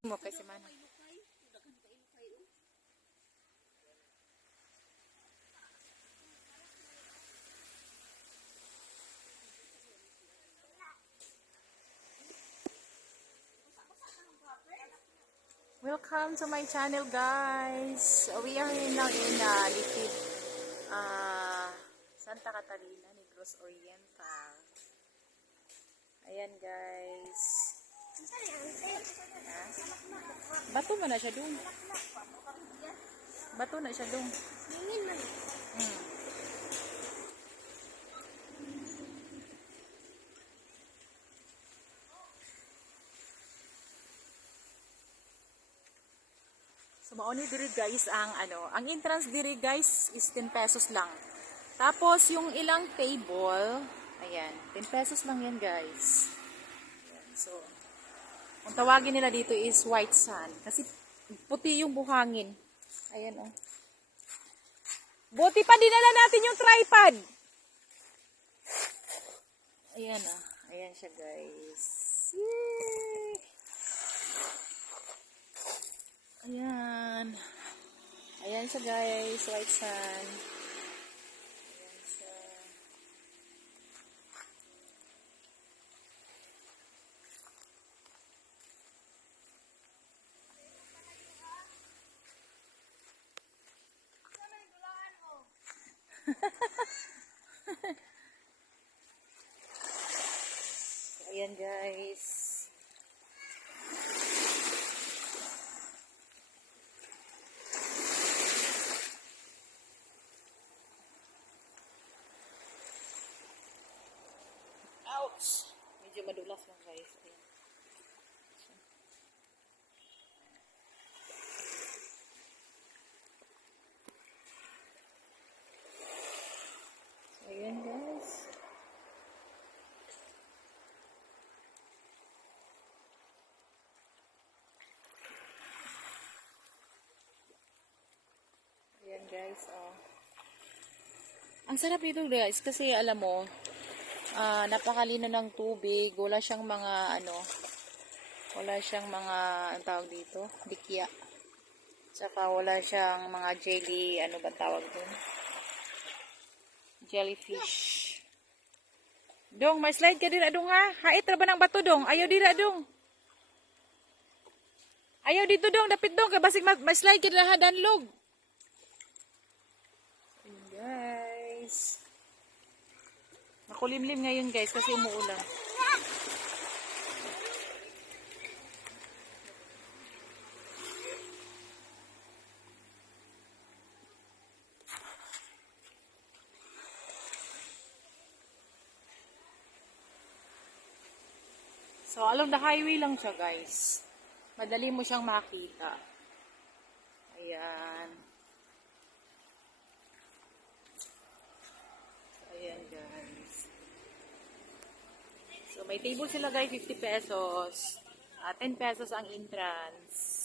Mo kay si Mana. Welcome to my channel, guys. We are now in Litid, Santa Catalina, Negros Oriental. Ayan, guys. Bato man na siya dong. Bato na siya dong. So, mauni diri guys ang ang entrance diri guys is 10 pesos lang. Tapos yung ilang table, ayan, 10 pesos lang yan guys. Ayan, so, ang tawagin nila dito is white sand kasi puti yung buhangin. Ayan oh. Buti pa dinala natin yung tripod. Ayan ah. Ayan siya guys. Yay! Ayan. Ayan siya guys, white sand. Ayan siya. Ayan guys. Ouch! Medyo madulas lang guys. Ayan. So, ayan guys. Ayan guys, oh. Ang sarap dito guys kasi alam mo, napakalino ng tubig, wala siyang mga wala siyang mga ang tawag dito, bikya. Tsaka wala siyang mga jelly, ano ba tawag dun? Jellyfish. Dong, may slide ka dira dong ha. Hait ra ba ng bato dong? Ayaw dira dong. Ayaw dito dong, dapit dong kay basig may slide ka dira ha danlog. Ayan guys. Makulimlim ngayon guys kasi umuulan. So along the highway lang siya guys. Madali mo siyang makita. Ayan. So, ayan guys. So may table sila guys, 50 pesos. 10 pesos ang entrance.